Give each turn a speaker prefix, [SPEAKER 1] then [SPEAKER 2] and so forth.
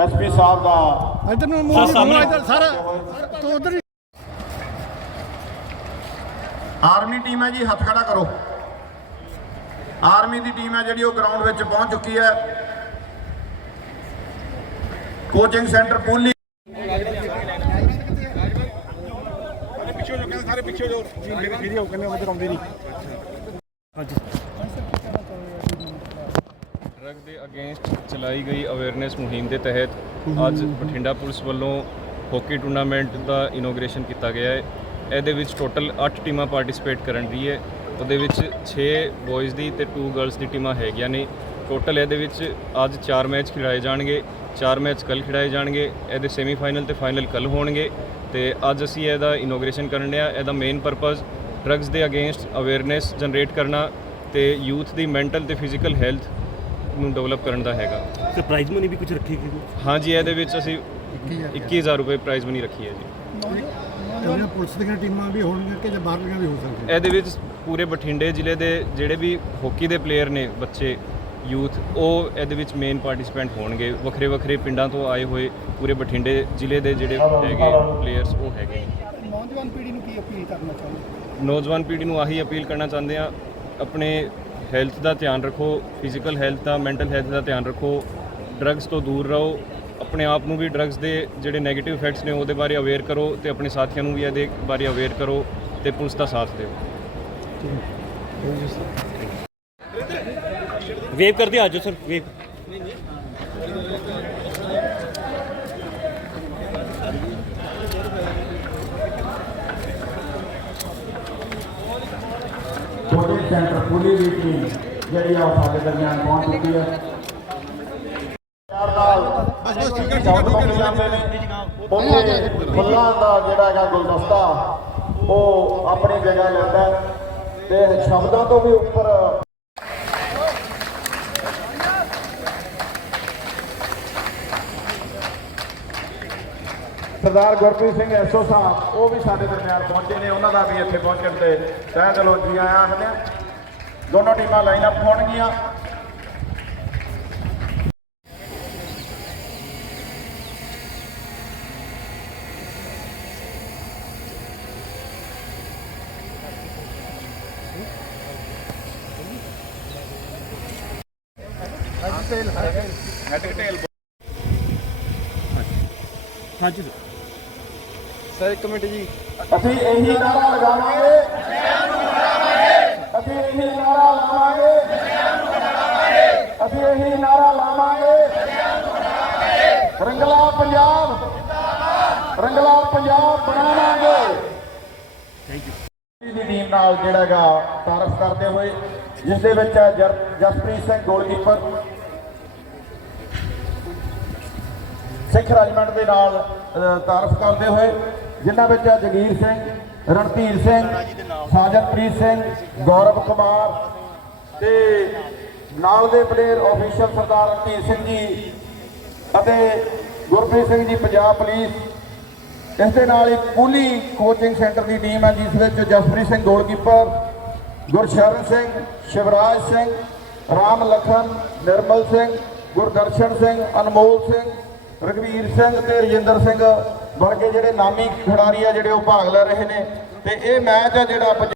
[SPEAKER 1] SP ਸਾਹਿਬ ਦਾ
[SPEAKER 2] ਇਧਰ ਨੂੰ ਮੂੰਹ ਮੂੰਹ ਇਧਰ ਸਾਰਾ ਤੂੰ ਉਧਰ
[SPEAKER 1] ਆਰਮੀ ਟੀਮ ਹੈ ਜੀ ਹੱਥ ਖੜਾ ਕਰੋ। ਆਰਮੀ ਦੀ ਟੀਮ ਹੈ ਜਿਹੜੀ ਉਹ ਗਰਾਊਂਡ ਵਿੱਚ ਪਹੁੰਚ ਚੁੱਕੀ ਹੈ। ਕੋਚਿੰਗ ਸੈਂਟਰ ਪੂਲੀ
[SPEAKER 2] ਪਿੱਛੇ ਜੋ ਕਹਿੰਦੇ ਸਾਰੇ ਪਿੱਛੇ ਜੋ ਮੇਰੇ ਵੀਡੀਓ ਕਹਿੰਦੇ ਉਧਰ ਆਉਂਦੇ ਨਹੀਂ।
[SPEAKER 3] ਡਰੱਗ ਦੇ ਅਗੇਂਸਟ ਚਲਾਈ ਗਈ ਅਵੇਅਰਨੈਸ ਮੁਹਿੰਮ ਦੇ ਤਹਿਤ ਅੱਜ ਬਠਿੰਡਾ ਪੁਲਿਸ ਵੱਲੋਂ ਹਾਕੀ ਟੂਰਨਾਮੈਂਟ ਦਾ ਇਨੋਗ੍ਰੇਸ਼ਨ ਕੀਤਾ ਗਿਆ ਹੈ। ਇਹਦੇ ਵਿੱਚ ਟੋਟਲ 8 ਟੀਮਾਂ ਪਾਰਟਿਸਿਪੇਟ ਕਰਨ ਰਹੀ ਹੈ। ਉਹਦੇ ਵਿੱਚ 6 ਬॉयਜ਼ ਦੀ ਤੇ 2 ਗਰਲਸ ਦੀ ਟੀਮਾਂ ਹੈਗੀਆਂ ਨੇ। ਟੋਟਲ ਇਹਦੇ ਵਿੱਚ ਅੱਜ 4 ਮੈਚ ਖਿਡਾਏ ਜਾਣਗੇ। 4 ਮੈਚ ਕੱਲ ਖਿਡਾਏ ਜਾਣਗੇ। ਇਹਦੇ ਸੈਮੀਫਾਈਨਲ ਤੇ ਫਾਈਨਲ ਕੱਲ ਹੋਣਗੇ। ਤੇ ਅੱਜ ਅਸੀਂ ਇਹਦਾ ਇਨੋਗ੍ਰੇਸ਼ਨ ਕਰਨ ਡਿਆ। ਇਹਦਾ ਮੇਨ ਪਰਪਸ ਡਰੱਗਸ ਦੇ ਅਗੇਂਸਟ ਅਵੇਅਰਨੈਸ ਜਨਰੇਟ ਕਰਨਾ ਤੇ ਯੂਥ ਦੀ ਮੈਂਟਲ ਤੇ ਫਿਜ਼ੀਕਲ ਹੈਲਥ ਨੂੰ ਡਿਵੈਲਪ ਕਰਨ ਦਾ ਹੈਗਾ।
[SPEAKER 4] ਤੇ ਪ੍ਰਾਈਜ਼ ਮਨੀ ਵੀ ਕੁਝ ਰੱਖੀ ਗਈ?
[SPEAKER 3] ਹਾਂਜੀ ਇਹਦੇ ਵਿੱਚ ਅਸੀਂ 21000 ਰੁਪਏ। ਪ੍ਰਾਈਜ਼ ਮਨੀ ਰੱਖੀ ਹੈ ਜੀ।
[SPEAKER 2] ਜਿਹੜੀਆਂ ਪੁਲਿਸ ਦੀਆਂ ਟੀਮਾਂ ਵੀ ਹੋਣਗੀਆਂ ਕਿ ਜਾਂ ਬਾਹਰਲੀਆਂ ਵੀ ਹੋ ਸਕਦੀਆਂ?
[SPEAKER 3] ਇਹਦੇ ਵਿੱਚ ਪੂਰੇ ਬਠਿੰਡੇ ਜ਼ਿਲ੍ਹੇ ਦੇ ਜਿਹੜੇ ਵੀ ਹਾਕੀ ਦੇ ਪਲੇਅਰ ਨੇ ਬੱਚੇ ਯੂਥ ਉਹ ਇਹਦੇ ਵਿੱਚ ਮੇਨ ਪਾਰਟਿਸਿਪੈਂਟ ਹੋਣਗੇ। ਵੱਖਰੇ ਵੱਖਰੇ ਪਿੰਡਾਂ ਤੋਂ ਆਏ ਹੋਏ ਪੂਰੇ ਬਠਿੰਡੇ ਜ਼ਿਲ੍ਹੇ ਦੇ ਜਿਹੜੇ ਹੈਗੇ ਪਲੇਅਰਸ ਉਹ ਹੈਗੇ
[SPEAKER 2] ਨੌਜਵਾਨ ਪੀੜ੍ਹੀ ਨੂੰ ਕੀ ਅਪੀਲ ਕਰਨਾ ਚਾਹੁੰਦੇ
[SPEAKER 3] ਨੌਜਵਾਨ ਪੀੜ੍ਹੀ ਨੂੰ ਆਹੀ ਅਪੀਲ ਕਰਨਾ ਚਾਹੁੰਦੇ ਆ ਆਪਣੇ ਹੈਲਥ ਦਾ ਧਿਆਨ ਰੱਖੋ ਫਿਜ਼ੀਕਲ ਹੈਲਥ ਦਾ ਮੈਂਟਲ ਹੈਲਥ ਦਾ ਧਿਆਨ ਰੱਖੋ। ਡਰੱਗਸ ਤੋਂ ਦੂਰ ਰਹੋ। ਆਪਣੇ ਆਪ ਨੂੰ ਵੀ ਡਰੱਗਸ ਦੇ ਜਿਹੜੇ 네ਗੇਟਿਵ ਇਫੈਕਟਸ ਨੇ, ਉਹਦੇ ਬਾਰੇ ਅਵੇਅਰ ਕਰੋ ਤੇ ਆਪਣੇ ਸਾਥੀਆਂ ਨੂੰ ਵੀ ਇਹਦੇ ਬਾਰੇ ਅਵੇਅਰ ਕਰੋ ਤੇ ਪੁਲਿਸ ਦਾ ਸਾਥ ਦਿਓ।
[SPEAKER 4] ਵੇਵ ਕਰਦੇ ਆਜੋ ਸਰ ਵੇਵ
[SPEAKER 1] ਕੋਚਿੰਗ ਸੈਂਟਰ ਪੂਲੀ ਦੀ ਟੀਮ ਜਿਹੜੀ ਆ ਉਹ ਸਾਡੇ ਦਰਮਿਆਨ ਪਹੁੰਚ ਚੁੱਕੀ ਹੈ ਪਿਆਰ ਨਾਲ
[SPEAKER 2] ਬਸ ਬਸ ਠੀਕ ਹੈ ਠੀਕ
[SPEAKER 1] ਸ਼ਬਦ ਬੋਲੇ ਜਾਂਦੇ ਨੇ ਉੱਥੇ ਫੁੱਲਾਂ ਦਾ ਜਿਹੜਾ ਹੈਗਾ ਗੁਲਦਸਤਾ ਉਹ ਆਪਣੀ ਜਗ੍ਹਾ ਲੈਂਦਾ ਤੇ ਸ਼ਬਦਾਂ ਤੋਂ ਵੀ ਉੱਪਰ ਸਰਦਾਰ ਗੁਰਪ੍ਰੀਤ ਸਿੰਘ ਐਸਓ ਸਾਹਿਬ, ਉਹ ਵੀ ਸਾਡੇ ਦਰਮਿਆਨ ਪਹੁੰਚੇ ਨੇ, ਉਹਨਾਂ ਦਾ ਵੀ ਇੱਥੇ ਪਹੁੰਚਣ ਤੇ ਤਹਿ ਦਿਲੋਂ ਜੀ ਆਇਆਂ ਆਖਦੇ ਹਾਂ ਦੋਨੋਂ ਟੀਮਾਂ ਲਾਈਨ ਅਪ ਹੋਣਗੀਆਂ
[SPEAKER 4] ਹਾਂਜੀ ਸਰ।
[SPEAKER 1] ਅਸੀਂ ਇਹੀ ਨਾਰਾ ਲਗਾਵਾਂਗੇ। ਅਸੀਂ ਇਹੀ ਨਾਰਾ ਲਾਵਾਂਗੇ। ਅਸੀਂ ਇਹੀ ਨਾਰਾ ਲਾਵਾਂਗੇ। ਰੰਗਲਾ ਪੰਜਾਬ ਰੰਗਲਾ ਪੰਜਾਬ ਬਣਾਵਾਂਗੇ। ਥੈਂਕ ਯੂ ਦੀ ਟੀਮ ਨਾਲ ਜਿਹੜਾ ਹੈਗਾ ਤਾਰਫ ਕਰਦੇ ਹੋਏ ਜਿਸ ਦੇ ਵਿੱਚ ਜਸਪ੍ਰੀਤ ਸਿੰਘ ਗੋਲਕੀਪਰ ਸਿੱਖ ਰੈਜੀਮੈਂਟ ਦੇ ਨਾਲ ਤਾਰਫ ਕਰਦੇ ਹੋਏ, ਜਿਨ੍ਹਾਂ ਵਿੱਚ ਜਗੀਰ ਸਿੰਘ, ਰਣਧੀਰ ਸਿੰਘ, ਸਾਜਨਪ੍ਰੀਤ ਸਿੰਘ, ਗੌਰਵ ਕੁਮਾਰ ਤੇ ਨਾਲ ਦੇ ਪਲੇਅਰ ਆਫੀਸ਼ੀਅਲ ਸਰਦਾਰ ਰਣਧੀਰ ਸਿੰਘ ਜੀ ਅਤੇ ਗੁਰਪ੍ਰੀਤ ਸਿੰਘ ਜੀ, ਪੰਜਾਬ ਪੁਲਿਸ। ਇਸ ਦੇ ਨਾਲ ਇੱਕ ਕੂਲੀ ਕੋਚਿੰਗ ਸੈਂਟਰ ਦੀ ਟੀਮ ਹੈ, ਜਿਸ ਵਿੱਚ ਜਸਪ੍ਰੀਤ ਸਿੰਘ ਗੋਲਕੀਪਰ ਗੁਰਸ਼ਰਨ ਸਿੰਘ, ਸ਼ਿਵਰਾਜ ਸਿੰਘ, ਰਾਮ ਲਖਨ, ਨਿਰਮਲ ਸਿੰਘ, ਗੁਰਦਰਸ਼ਨ ਸਿੰਘ, ਅਨਮੋਲ ਸਿੰਘ ਰਗਵੀਰ ਸਿੰਘ ਤੇ ਰਜਿੰਦਰ ਸਿੰਘ ਵਰਗੇ ਜਿਹੜੇ ਨਾਮੀ ਖਿਡਾਰੀ ਆ ਜਿਹੜੇ ਉਹ ਭਾਗ ਲੈ ਰਹੇ ਨੇ ਤੇ ਇਹ ਮੈਚ ਆ ਜਿਹੜਾ